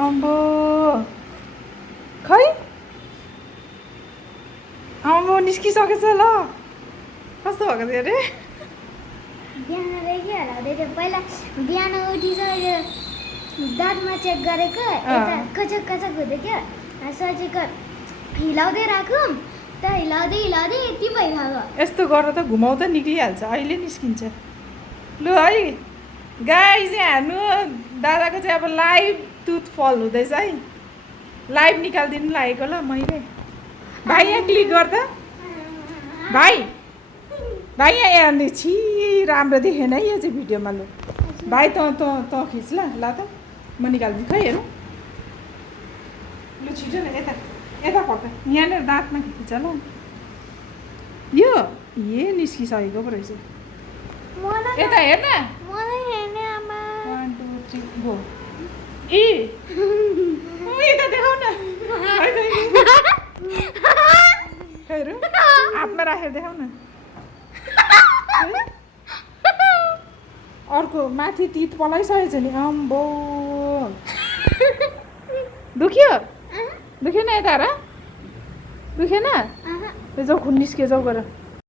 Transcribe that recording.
अम्बो खै अम्बो निस्किसकेछ ल कस्तो भएको थियो अरे बिहान रेगी हराउँदै थियो पहिला बिहान उठिसक्यो दाँतमा चेक गरेको यता कचक कचक हुँदै थियो सोचेको हिलाउँदै राखौँ त हिलाउँदै हिलाउँदै यति भइरहेको यस्तो गरेर त घुमाउँदा निक्लिहाल्छ अहिले निस्किन्छ लु है गाई चाहिँ हार्नु दादाको चाहिँ अब लाइभ टुथ फल हुँदैछ है लाइभ निकालिदिनु लागेको ल मैले भाइ यहाँ क्लिक गर्दा भाइ भाइ यहाँ हेर्ने छि राम्रो देखेन है यो चाहिँ भिडियोमा लु भाइ त खिच ल त म निकालिदिनु खै हेरौँ लु छिटो न यता यता पर्दा यहाँनिर दाँतमा खिच ल यो निस्किसकेको पो रहेछ यता हेर्न 1 2 3 गो यता देखाउ न हेरौँ हातमा राखेर देखाउ न अर्को माथि तित पलाइसकेछ नि अम्बो दुख्यो दुखेन यता र दुखेन जाउ खुन निस्क्यो जाउ गर